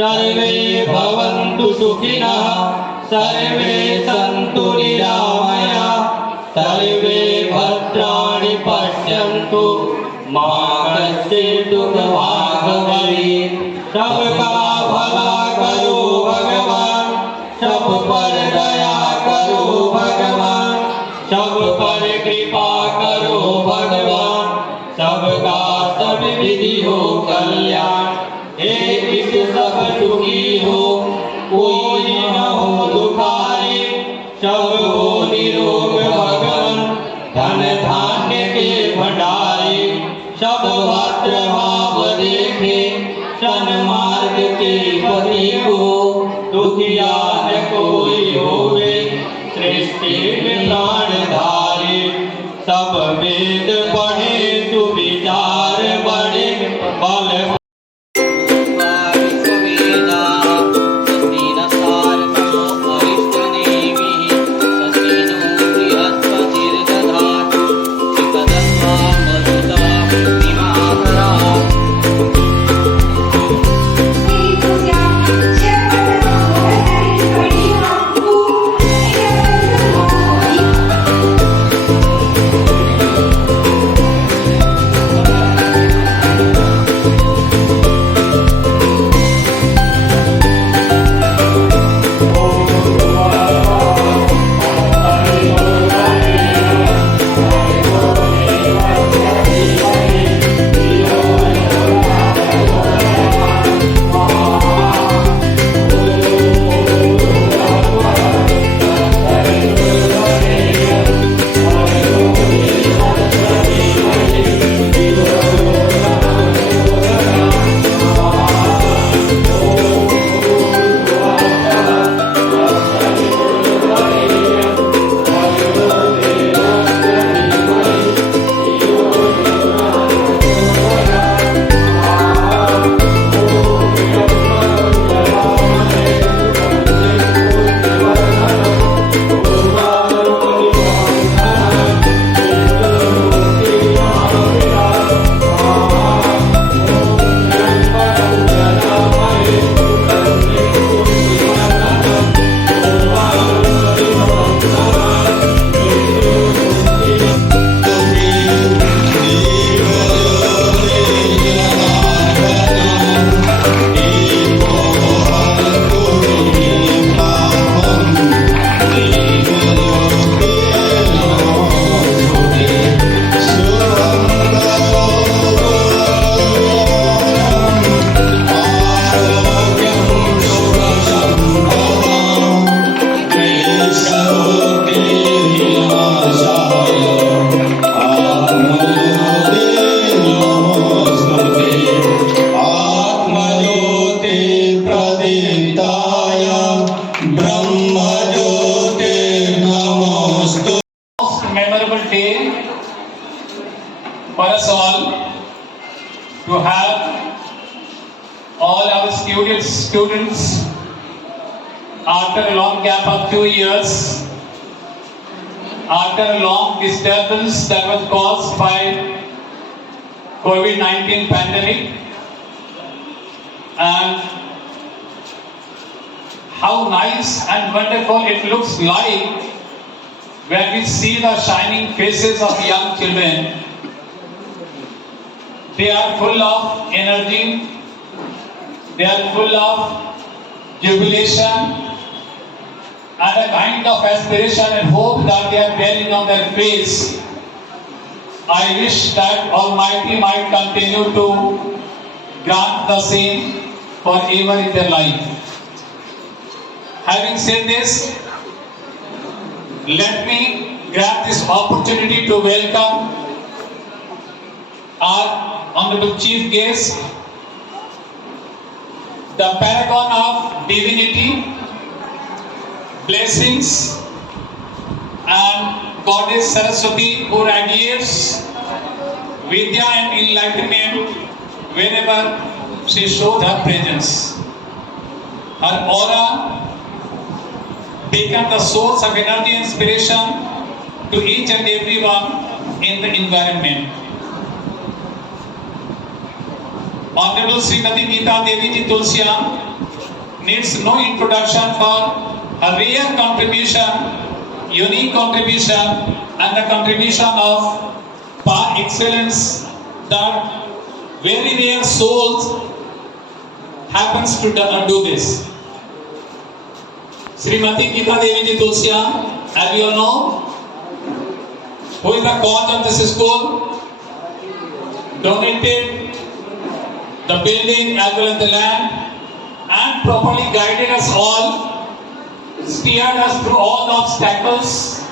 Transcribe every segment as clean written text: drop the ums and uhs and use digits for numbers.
सर्वे भवन्तु सुखिनः, सर्वे सन्तु निरामया, सर्वे भद्राणि पश्यन्तु, मा कश्चित् दुःखभाग् भवेत्। सबका भला करो भगवान, सब पर दया करो भगवान, सब पर कृपा करो भगवान, सबका सब विधि हो कल्याण। एक सब सुखी हो, कोई न हो दुखारी, सब हो निरोग भगवान, धन धान्य के भंडारी, सब भद्र भाव देखे, सन्मार्ग के पति को, दुखिया न कोई होवे, सृष्टि में प्राणधारी। सब वेद पढ़े सुविचार बड़े, बल important day for us all to have all our students after a long gap of 2 years, after a long disturbance that was caused by COVID-19 pandemic, and how nice and wonderful it looks like when we see the shining faces of young children. They are full of energy, they are full of jubilation and a kind of aspiration and hope that they are bearing on their face. I wish that Almighty might continue to grant the same forever in their life. Having said this, let me grab this opportunity to welcome our Honorable Chief Guest, the paragon of divinity, blessings, and Goddess Saraswati, who radiates Vidya and enlightenment whenever she shows her presence. Her aura become the source of energy and inspiration to each and everyone in the environment. Honorable Srimati Geeta Devi Ji Tulsiyan needs no introduction for her rare contribution, unique contribution, and the contribution of par excellence that very rare souls happens to do this. Srimati Geeta Devi Ji Tulsiyan, as you all know, who is the cause of this school, donated the building as well as the land, and properly guided us all, steered us through all the obstacles,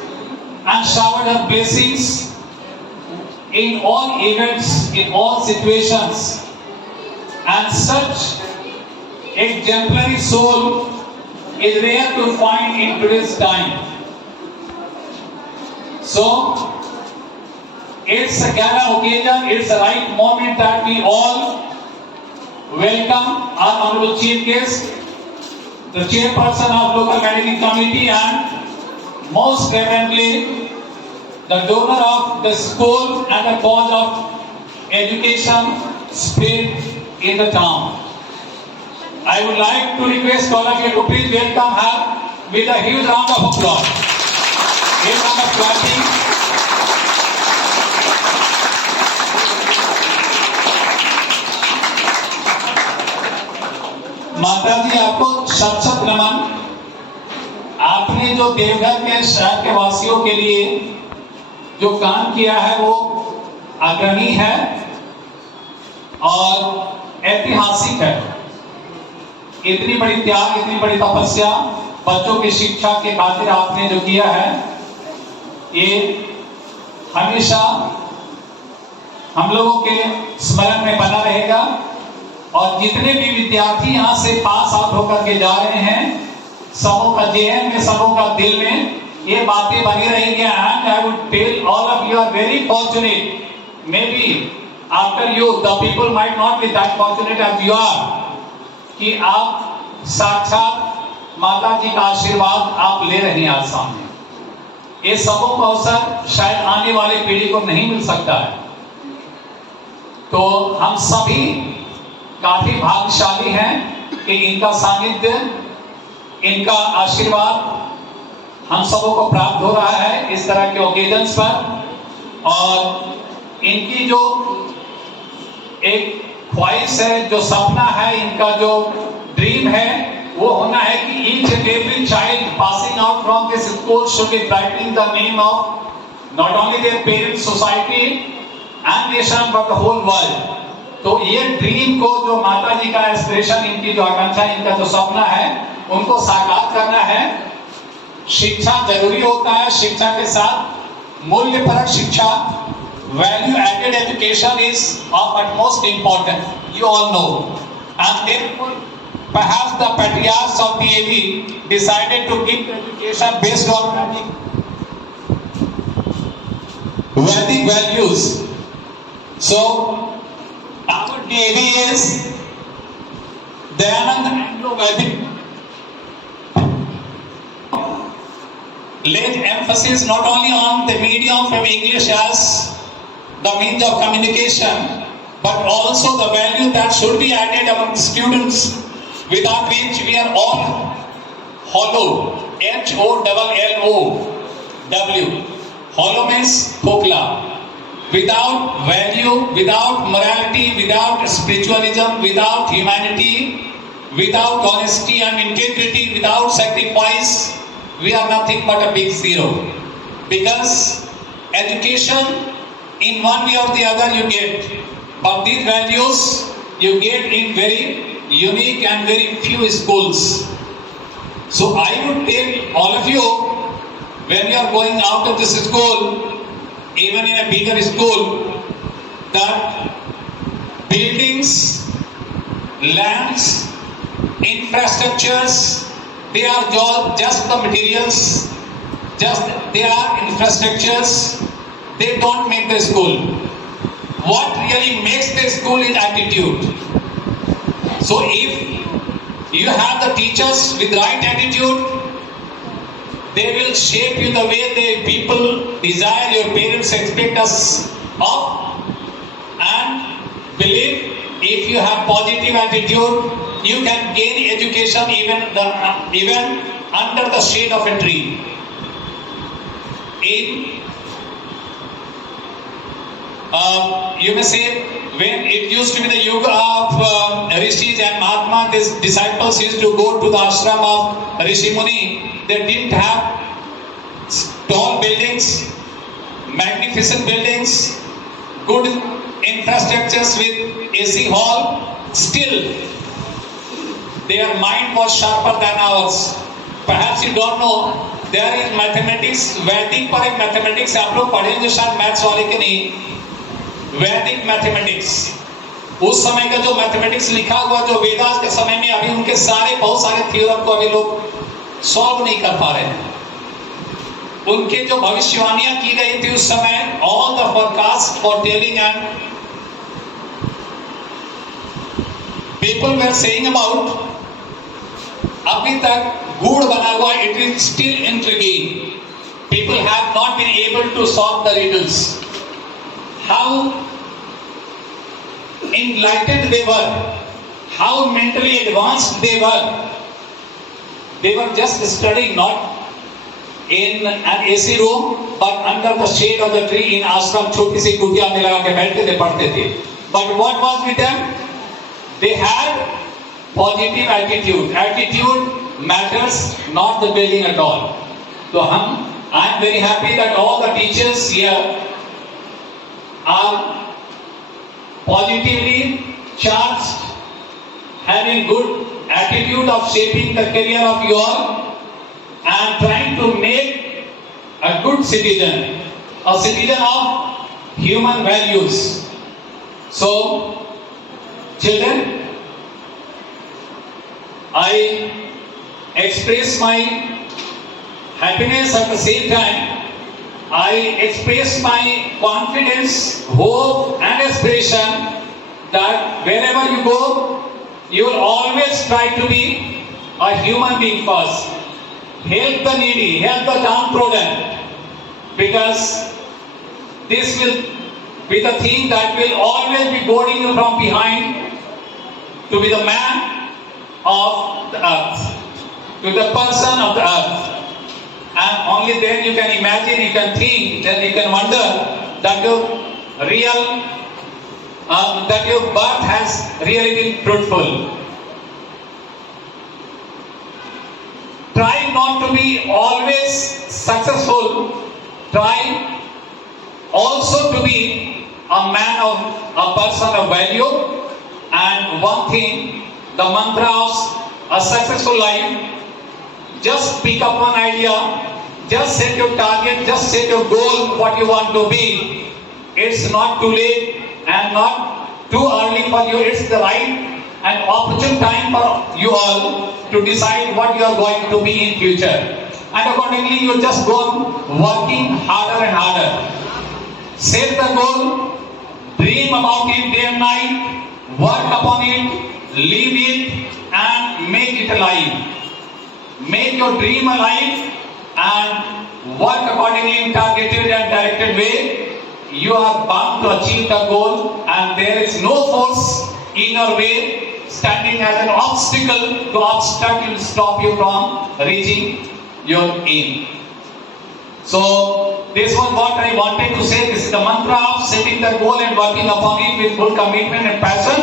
and showered us blessings in all events, in all situations. And such exemplary soul is rare to find in today's time. So, it's a gala occasion, it's the right moment that we all welcome our Honorable Chief Guest, the Chairperson of Local Managing Committee, and most reverently, the donor of the school and the cause of education spread in the town. I would like to request all of you to please welcome her with a huge round of applause. A round of clapping. माता जी, आपको शत शत नमन। आपने जो देवघर के शहर के वासियों के लिए जो काम किया है वो अग्रणी है और ऐतिहासिक है। इतनी बड़ी त्याग, इतनी बड़ी तपस्या बच्चों की शिक्षा के खातिर आपने जो किया है, ये हमेशा हम लोगों के स्मरण में बना रहेगा। और जितने भी विद्यार्थी यहाँ से पास आउट होकर के जा रहे हैं, सबों का जेहन में, सबों का दिल में ये बातें बनी रहेंगी। And I would tell all of you are very fortunate. Maybe after you the people might not be that fortunate as you are, कि आप साक्षात माता जी का आशीर्वाद आप ले रहे हैं आज सामने। ये सबों का अवसर शायद आने वाले पीढ़ी को नहीं मिल सकता है। तो हम सभी काफी भाग्यशाली हैं कि इनका सानिध्य, इनका आशीर्वाद हम सबों को प्राप्त हो रहा है इस तरह के ओकेजन्स पर। और इनकी जो एक ख्वाहिश है, जो सपना है, इनका जो ड्रीम है, वो होना है कि each and every child passing out from this school should be brightening the name of not only their parents, society and nation but the whole world। तो ये ड्रीम को, जो माता जी का एस्पिरेशन, इनकी जो आकांक्षा, इनका जो सपना है, उनको साकार करना है। शिक्षा जरूरी होता है, शिक्षा के साथ मूल्यपरक शिक्षा, value added education is of utmost importance, you all know, and therefore perhaps the patriarchs of DAV decided to give education based on Vedic values. So our Devi is Dayanand Anglo-Vedic. Laid emphasis not only on the medium from English as the means of communication, but also the value that should be added among students, without which we are all hollow. Hollow. Hollow means khokla. Without value, without morality, without spiritualism, without humanity, without honesty and integrity, without sacrifice, we are nothing but a big zero. Because education, in one way or the other you get, but these values you get in very unique and very few schools. So I would tell all of you, when you are going out of this school, even in a bigger school, that buildings, lands, infrastructures, they are just the materials, they are infrastructures, they don't make the school. What really makes the school is attitude. So if you have the teachers with right attitude, they will shape you the way the people desire, your parents expect us of. And believe, if you have positive attitude, you can gain education even under the shade of a tree. You may say, when it used to be the yuga of Rishis and Mahatma, these disciples used to go to the ashram of Rishi Muni. They didn't have tall buildings, magnificent buildings, good infrastructures with AC hall. Still, their mind was sharper than ours. Perhaps you don't know, there is mathematics, वैदिक पर एक mathematics आप लोग पढ़ेंगे शायद maths वाले के नहीं, वैदिक मैथमेटिक्स, उस समय का जो मैथमेटिक्स लिखा हुआ जो वेदास के समय में, अभी उनके बहुत सारे थ्योरम को अभी लोग सॉल्व नहीं कर पा रहे हैं. उनके जो भविष्यवाणियां की गई थी उस समय, all the forecast foretelling and people were saying about, अभी तक गूढ़ बना हुआ, it is still intriguing. People have not been able to solve the riddles. How enlightened they were, how mentally advanced they were. They were just studying not in an AC room, but under the shade of the tree in ashram. छोटी सी कुटिया में लगा के बैठते थे, पढ़ते थे. But what was with them? They had positive attitude. Attitude matters, not the building at all. So I am very happy that all the teachers here are positively charged, having good attitude of shaping the career of you all and trying to make a good citizen, a citizen of human values. So, children, I express my happiness at the same time. I express my confidence, hope and aspiration that wherever you go, you will always try to be a human being first. Help the needy, help the downtrodden, because this will be the thing that will always be goading you from behind to be the man of the earth, to the person of the earth. And only then you can imagine, you can think, then you can wonder that your birth has really been fruitful. Try not to be always successful. Try also to be a man of a person of value. And one thing, the mantra of a successful life, just pick up one idea, just set your target, just set your goal, what you want to be. It's not too late and not too early for you. It's the right and opportune time for you all to decide what you are going to be in future. And accordingly, you just go on working harder and harder. Set the goal, dream about it day and night, work upon it, live it, and make it alive. Make your dream alive and work accordingly in targeted and directed way. You are bound to achieve the goal, and there is no force in your way standing as an obstacle to obstruct and stop you from reaching your aim. So this was what I wanted to say. This is the mantra of setting the goal and working upon it with full commitment and passion.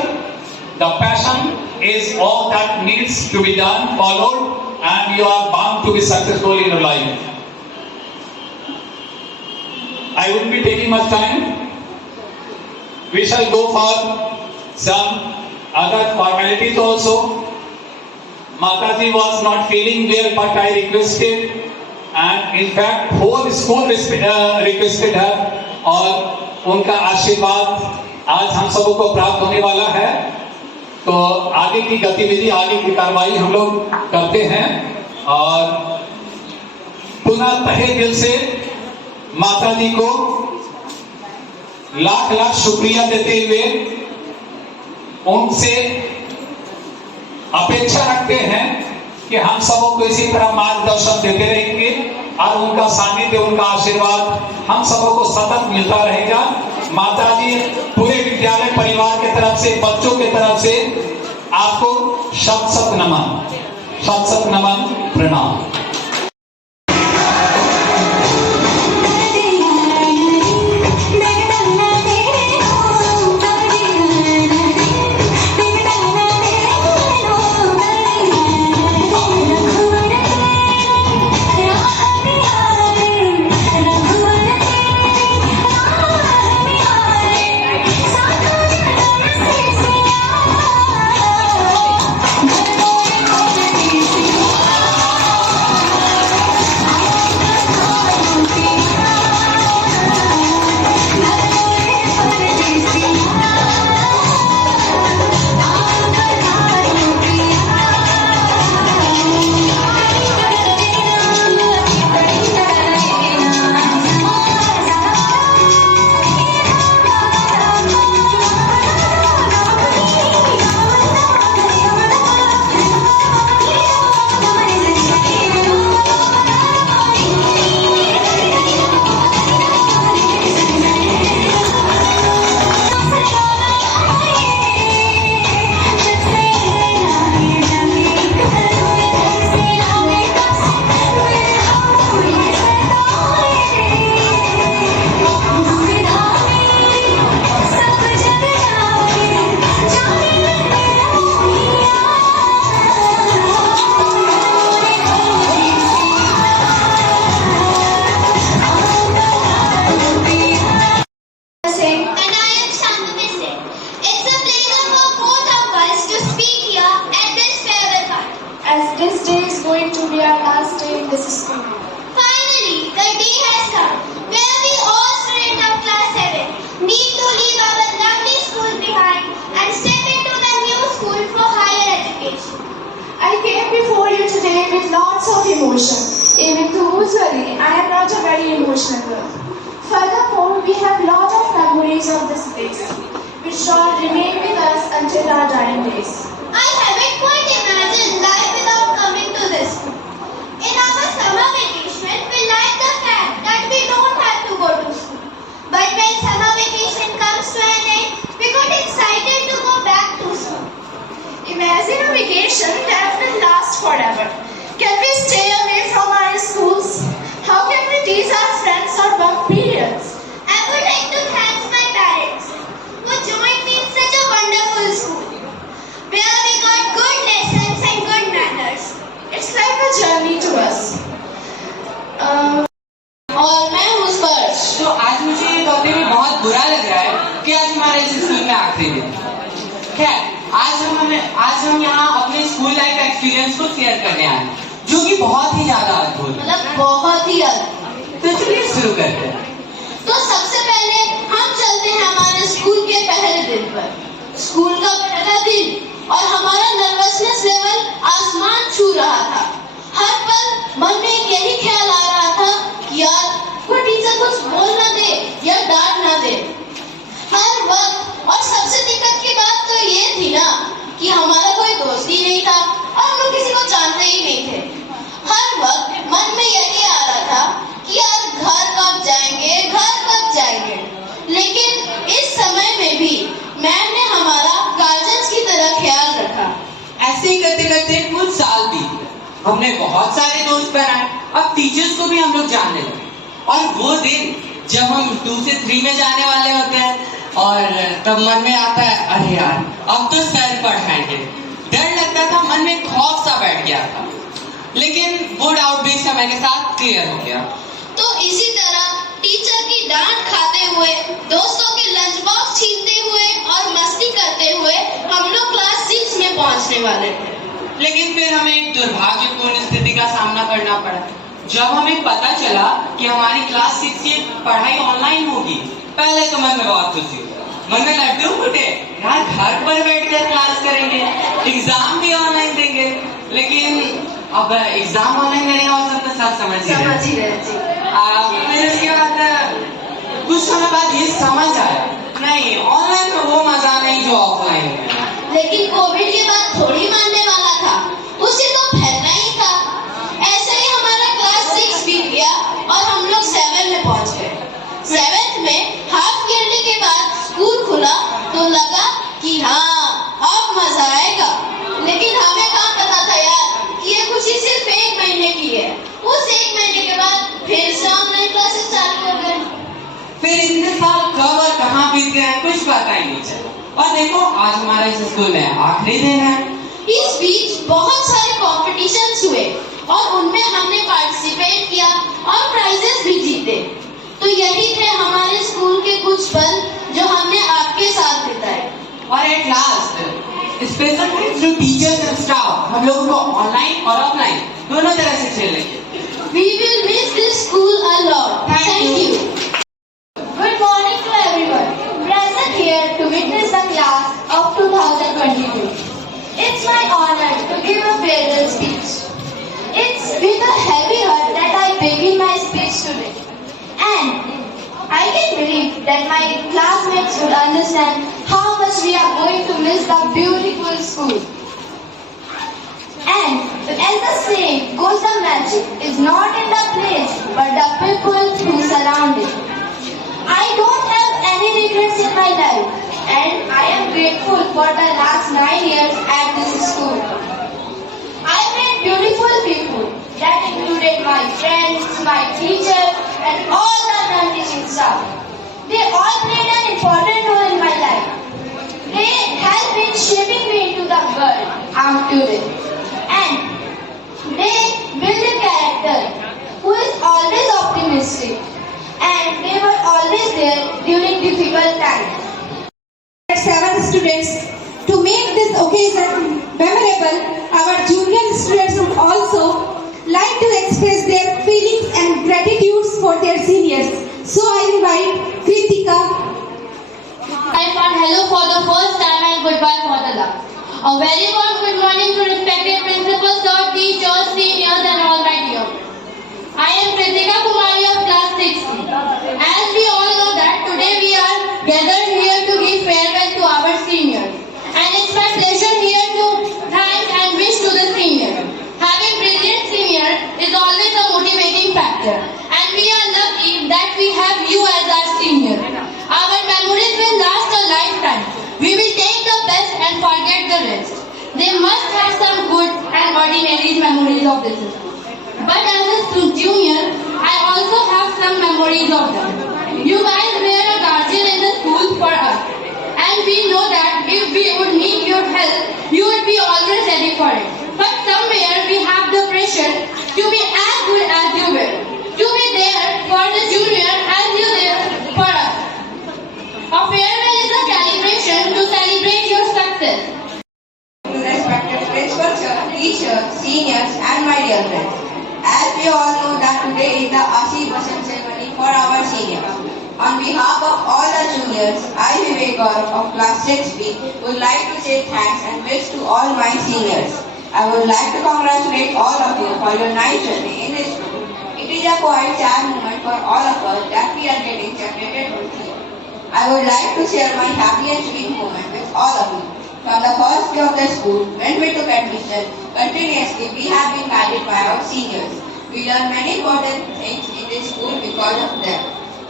The passion is all that needs to be done, followed, and you are bound to be successful in your life. I won't be taking much time. We shall go for some other formalities also. Mataji was not feeling well, but I requested, and in fact whole school requested her, और उनका आशीर्वाद आज हम सबको प्राप्त होने वाला है। तो आगे की गतिविधि, आगे की कार्रवाई हम लोग करते हैं, और पुनः तहे दिल से माता जी को लाख लाख शुक्रिया देते हुए उनसे अपेक्षा रखते हैं कि हम सबों को इसी तरह मार्गदर्शन देते रहेंगे और उनका सानिध्य, उनका आशीर्वाद हम सबों को सतत मिलता रहेगा। माता जी पूरे विद्यालय परिवार के तरफ से, बच्चों के तरफ से आपको शत शत नमन, प्रणाम। Even though usually I am not a very emotional girl. Furthermore, we have lot of memories of this place, which shall remain with us until our dying days. I haven't quite imagined life without coming to this school. In our summer vacation, we like the fact that we don't have to go to school. But when summer vacation comes to an end, we got excited to go back to school. Imagine a vacation that will last forever. Can we stay away from our schools? How can we tease our friends or bunk periods? I would like to thank my parents who joined me in such a wonderful school, where we got good lessons and good manners. It's like a journey to us. और मैं हूँ स्पर्श। तो आज मुझे ये कहते हुए बहुत बुरा लग रहा है कि आज हमारे इस स्कूल में आखिरी दिन। खैर, आज हम यहाँ अपने स्कूल लाइफ एक्सपीरियंस को शेयर करने आए, जो कि बहुत ही ज्यादा अद्भुत, मतलब बहुत ही अद्भुत। तो चलिए शुरू करते हैं। तो सबसे पहले हम चलते हैं हमारे स्कूल के पहले दिन पर। स्कूल का पहला दिन और हमारा नर्वसनेस लेवल आसमान छू रहा था। हर पल मन में यही ख्याल आ रहा था कि यार कोई टीचर कुछ बोल ना दे या डांट ना हमने बहुत सारे दोस्त बनाए, अब टीचर्स को भी हम लोग जानने लगे। और वो दिन जब हम 2 से 3 में जाने वाले होते हैं और तब मन में आता है अरे यार अब तो सर पढ़ाएंगे, डर लगता था, मन में खौफ सा बैठ गया था, लेकिन वो डाउट भी समय के साथ क्लियर हो गया। तो इसी तरह टीचर की डांट खाते हुए, दोस्तों के लंच बॉक्स छीनते हुए और मस्ती करते हुए हम लोग क्लास 6 में पहुंचने वाले थे। लेकिन फिर हमें एक दुर्भाग्यपूर्ण स्थिति का सामना करना पड़ा। जब हमें पता चला कि हमारी क्लास 6 की पढ़ाई ऑनलाइन होगी, पहले तो मन में बहुत खुशी हुई, मन में लड्डू फूटे, यार घर पर बैठकर क्लास करेंगे, एग्जाम भी ऑनलाइन देंगे। लेकिन अब एग्जाम ऑनलाइन देने का मतलब तो सब समझ ही रहे। फिर उसके बाद कुछ समय बाद ये समझ आया नहीं, ऑनलाइन में वो मजा नहीं जो ऑफलाइन में। लेकिन कोविड के बाद थोड़ी मानने वाला था, उसे तो फैलना ही था। ऐसे ही हमारा क्लास 6 बीत गया और हम लोग 7 में पहुंच गए। 7th में हाफ ईयरली के बाद स्कूल खुला तो लगा कि हाँ अब मजा आएगा, लेकिन हमें कहाँ पता था यार कि ये खुशी सिर्फ 1 महीने की है। उस 1 महीने के बाद फिर से ऑनलाइन क्लासेस चालू हो गए। फिर इतने साल कब और कहाँ बीत गए कुछ पता ही नहीं चला। और देखो आज हमारा इस स्कूल में आखिरी दिन है। इस बीच बहुत सारे कॉम्पिटिशन्स हुए और उनमें हमने पार्टिसिपेट किया और प्राइजेस भी जीते। तो यही थे हमारे स्कूल के कुछ पल जो हमने आपके साथ बिताए। और at last special thanks to teachers and staff, हम लोगों को ऑनलाइन और ऑफलाइन दोनों तरह से खेलेंगे। We will miss this school a lot. Thank you. Good morning to everyone present here to witness the class of 2022. It's my honor to give a farewell speech. It's with a heavy heart that I begin my speech today. And I can believe that my classmates would understand how much we are going to miss the beautiful school. And as the saying goes, the magic is not in the place but the people who surround it. I don't have any regrets in my life, and I am grateful for the last 9 years at this school. I met beautiful people that included my friends, my teachers, and all the non-teaching staff. They all played an important role in my life. They helped in shaping me into the girl I am today. And they build a character who is always optimistic, and they were always there during difficult times. 7 students, to make this occasion memorable, our junior students would also like to express their feelings and gratitudes for their seniors. So I invite Kritika. I found hello for the first time and goodbye for the last. A very warm good morning to respected principals, sir, teachers, seniors, and all my dear. I am Kritika Kumari of class 6. As we all know that today we are gathered here to give farewell to our seniors. And it's my pleasure here to thank and wish to the seniors. Having brilliant seniors is always a motivating factor. And we are lucky that we have you as our seniors. Our memories will last a lifetime. We will take the best and forget the rest. They must have some good and ordinary memories of this school. But as a junior, I also have some memories of them. You guys were a guardian in the school for us. And we know that if we would need your help, you would be always ready for it. But somewhere we have the pressure to be as good as you were. To be there for the junior as you were for us. A farewell is a celebration to celebrate your success. Respected principal sir, teachers, seniors, and my dear friends. As we all know that today is the Ashirvadan ceremony for our seniors. On behalf of all the juniors, I, Vivek Gaurav of class 6B, would like to say thanks and wish to all my seniors. I would like to congratulate all of you for your nice journey in this school. It is a quite sad moment for all of us that we are getting separated with you. I would like to share my happy and sweet moment with all of you. From the first day of the school, when we took admission, continuously we have been guided by our seniors. We learned many important things in this school because of them.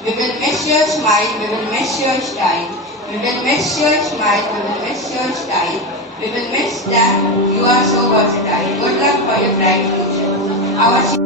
We will miss your smile, we will miss your style. We will miss your smile, we will miss your style. We We will miss that you are so versatile. Good luck for your bright future. Our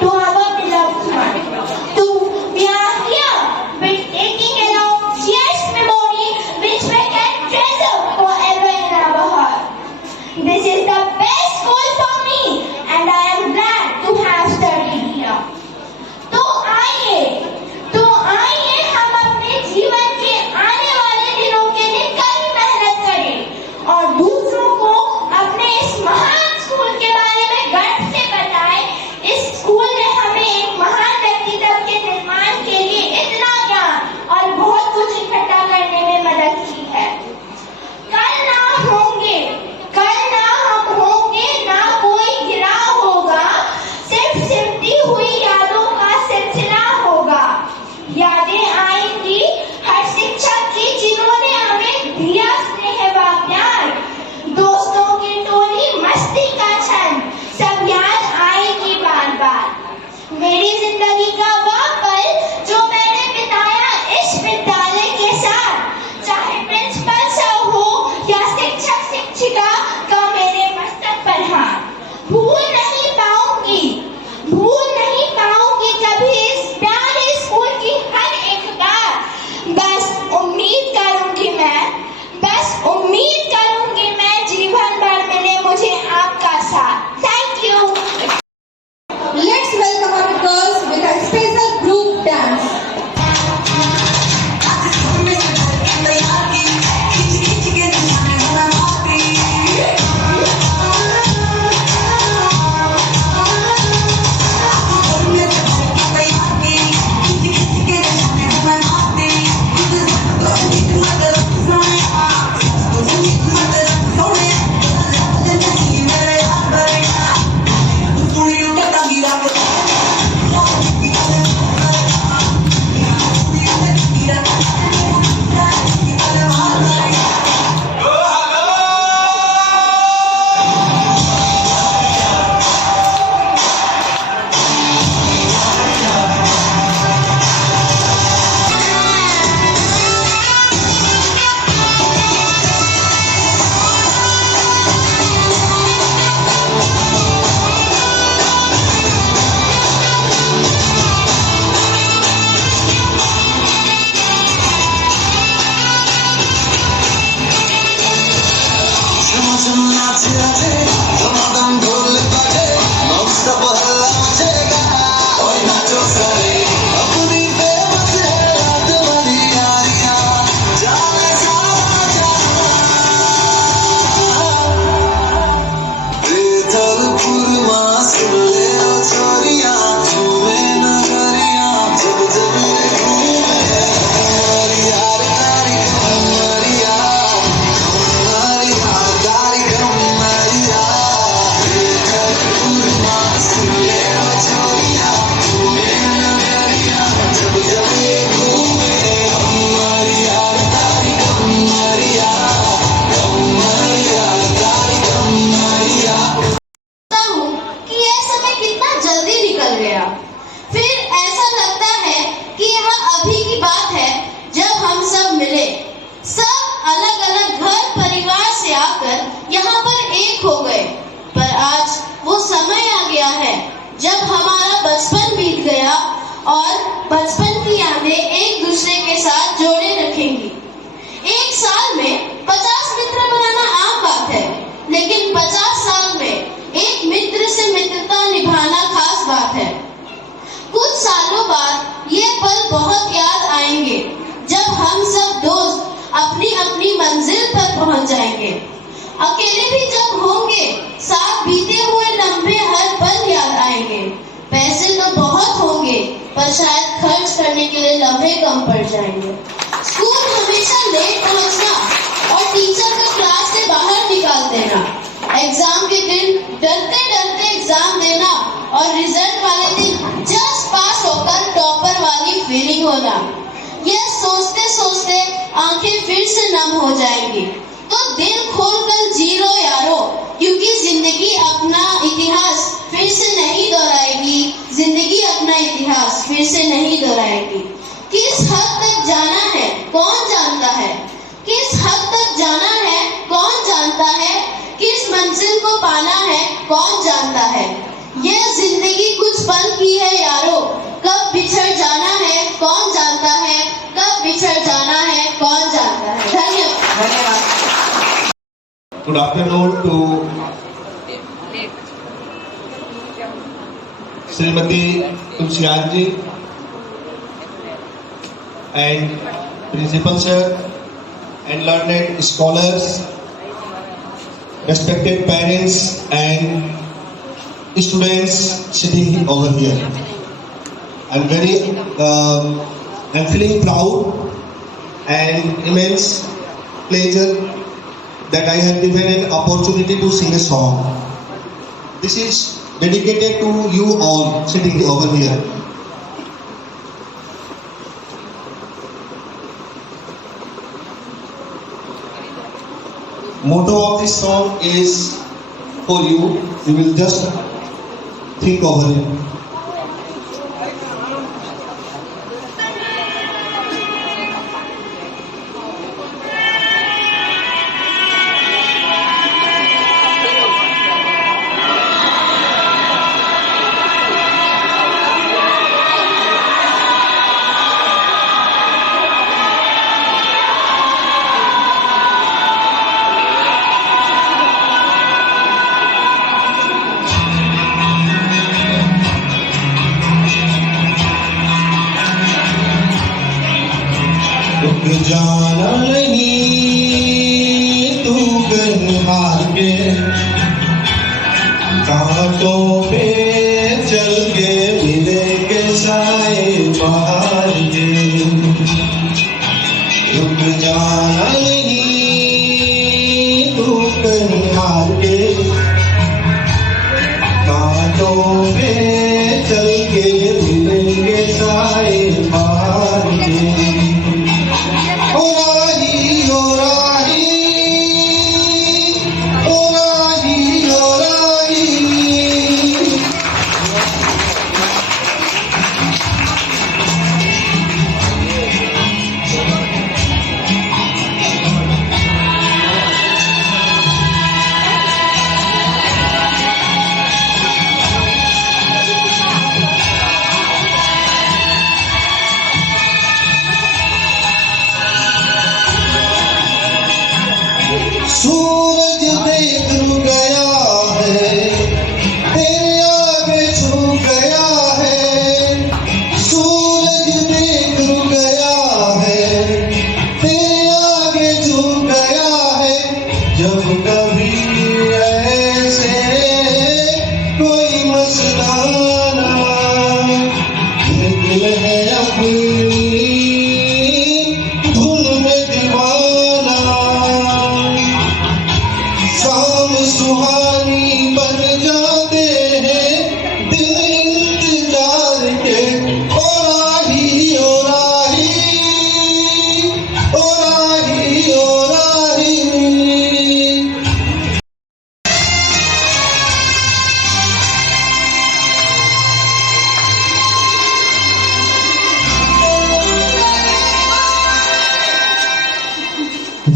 to our beloved one. We are here with taking a और बचपन की यादें एक दूसरे के साथ जोड़े रखेंगी। एक साल में 50 मित्र बनाना आम बात है, लेकिन 50 साल में एक मित्र से मित्रता निभाना खास बात है। कुछ सालों बाद ये पल बहुत याद आएंगे, जब हम सब दोस्त अपनी अपनी मंजिल पर पहुंच जाएंगे। अकेले भी जब होंगे, साथ बीते हुए लम्हे हर पल याद आएंगे। पैसे तो बहुत होंगे, पर शायद खर्च करने के लिए लम्हे कम पड़ जाएंगे। स्कूल हमेशा लेट पहुंचना और टीचर को क्लास से बाहर निकाल देना, एग्जाम के दिन डरते डरते एग्जाम देना और रिजल्ट वाले दिन जस्ट पास होकर टॉपर वाली फीलिंग होना, यह सोचते सोचते आंखें फिर से नम हो जाएंगी। तो दिल खोलकर जी लो यारो, क्योंकि जिंदगी अपना इतिहास फिर से नहीं दोहराएगी। जिंदगी अपना इतिहास फिर से नहीं दोहराएगी। किस हद तक जाना है कौन जानता है, किस हद तक जाना है कौन जानता है, किस मंजिल को पाना है कौन जानता है। यह जिंदगी कुछ पल की है यारो, कब बिछड़ जाना है कौन जानता है, कब बिछड़ जाना है कौन जानता है। धन्यवाद। Good afternoon to Srimati Tulsiyan ji and Principal Sir and learned scholars, respected parents and students sitting over here. I'm feeling proud and immense pleasure that I have given an opportunity to sing a song. This is dedicated to you all sitting over here. Motto of this song is for you. You will just think over it. जाना नहीं तू कहीं हार के, कांटों पे चल के मिलेंगे साए बाहर के। रुक जाना नहीं तू कहीं हार के, कांटों पे चल के मिलेंगे साए बाहर के। सूरज देख गया है, तेरे आगे छू गया है। सूरज देख गया है, तेरे आगे छू गया है। जब कभी ऐसे कोई मसला ना निकले है अपनी धुन में दीवाना, शाम सुहानी बन जाते हैं दिल इंतजार के। ओ राही ओ राही ओ राही ओ राही।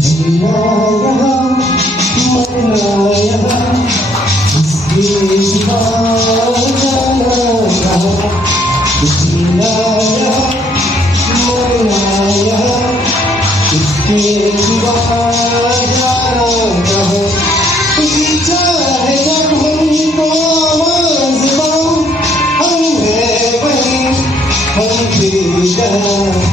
जिया यहाँ मरना यहाँ, इसके सिवा जाना यहाँ। जीना यहाँ मरना यहाँ इसके सिवा जाना कहाँ जी चाहे जब हमको आवाज पाओ हम हैं वहीं हम फिर जहाँ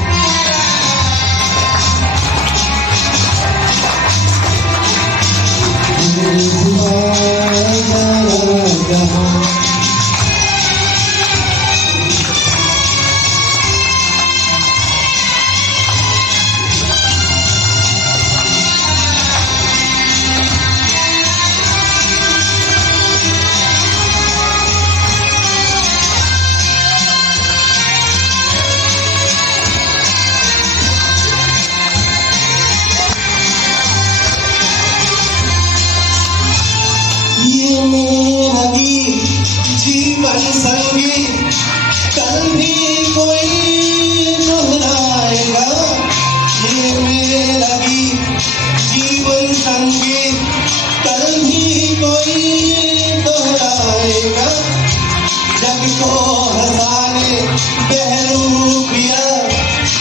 ये मेरा गीत जीवन संगी कल भी कोई दोहराएगा ये मेरा गीत जीवन संगी कल भी कोई दोहराएगा जग को हंसाने बहरूपिया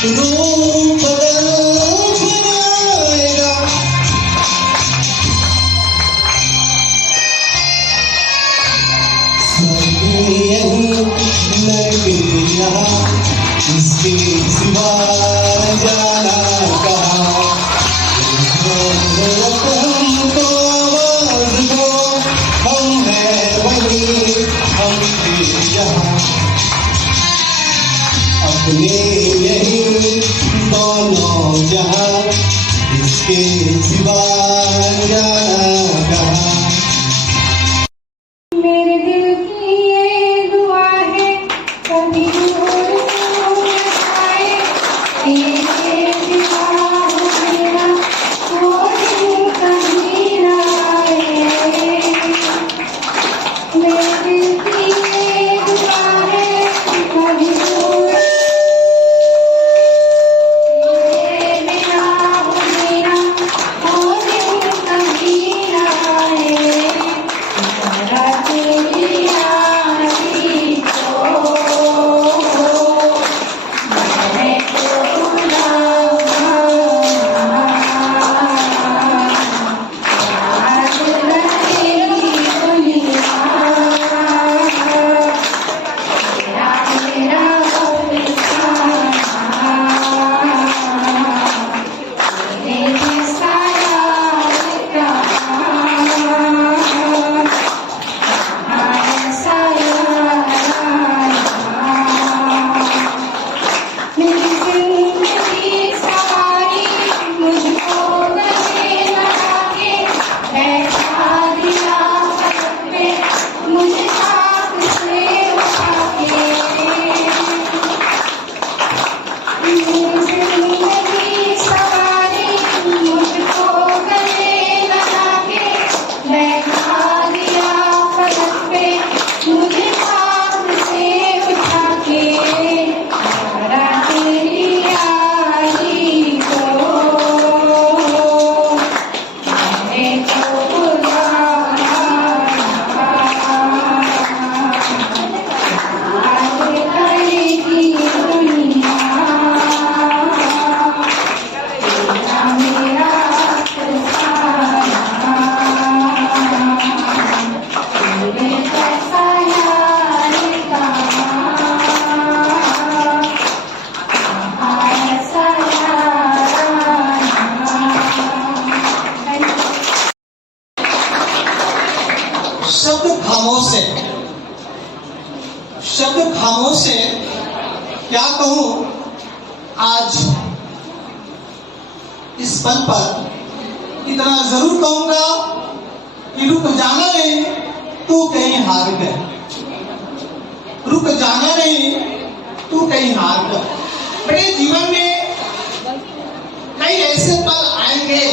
रूप बदल आएगा यही लगे यहाँ इसके सिवा जाना कहाँ हमको आवाज दो हम हैं वहीं हम फिर यहाँ अपने यही दोनों जहाँ इसके सिवा जाना कहाँ मेरे दिल की ये दुआ है कभी दूर न जाए तेरे सिवा मेरा कोई कभी न आए मेरे दिल की ये दुआ है कभी दूर तेरे बिना मेरा कोई कभी न आए शब्द खामोश है क्या कहूं आज इस पल पर इतना जरूर कहूंगा कि रुक जाना नहीं तू कहीं हार गए रुक जाना नहीं तू कहीं हार गए मेरे जीवन में कई ऐसे पल आएंगे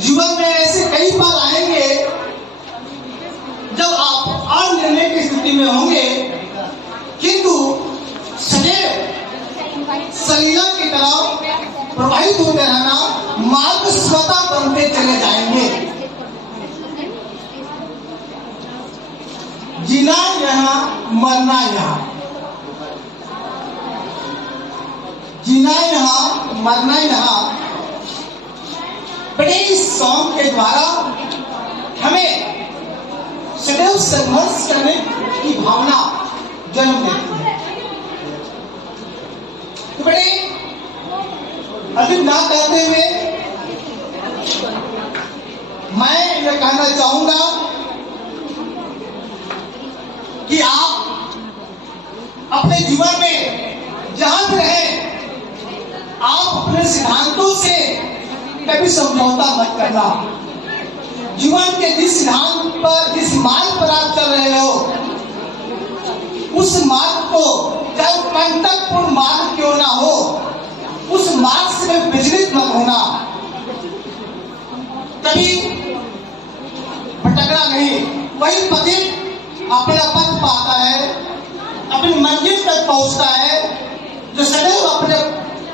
जीवन में ऐसे कई पल आएंगे जब आप अनिर्णय की स्थिति में होंगे किंतु सदैव सलीला की तरफ प्रवाहित होते रहना मार्ग स्वतः बनते चले जाएंगे। जीना यहाँ मरना यहाँ जीना ही रहा, मरना ही रहा। बड़े इस सॉन्ग के द्वारा हमें सदैव संघर्ष करने की भावना जन्म देती है। तो बड़े अधिक ना कहते हुए मैं ये कहना चाहूंगा कि आप अपने जीवन में जहां भी रहे, आप अपने सिद्धांतों से कभी समझौता मत करना। जीवन के जिस सिद्धांत पर, जिस मार्ग पर आप चल रहे हो, उस मार्ग को, चाहे कंटकपूर्ण मार्ग क्यों ना हो, उस मार्ग से विचलित मत होना। कभी भटकना नहीं। वही पथिक अपना पथ पाता है, अपनी मंजिल तक पहुंचता है, जो सदैव अपने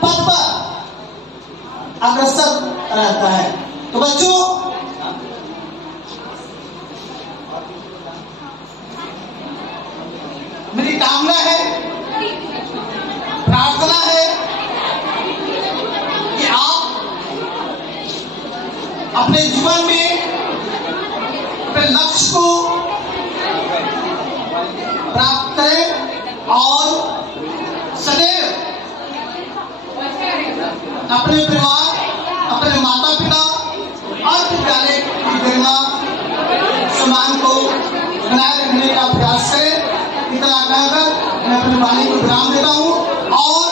पथ पर अग्रसर रहता है। तो बच्चों, मेरी कामना है, प्रार्थना है कि आप अपने जीवन में अपने लक्ष्य को प्राप्त करें और सदैव अपने परिवार, अपने माता पिता और विद्यालय की गरिमा सम्मान को बनाए रखने का प्रयास करें। इतना कहकर मैं अपनी वाणी को विराम देता हूँ और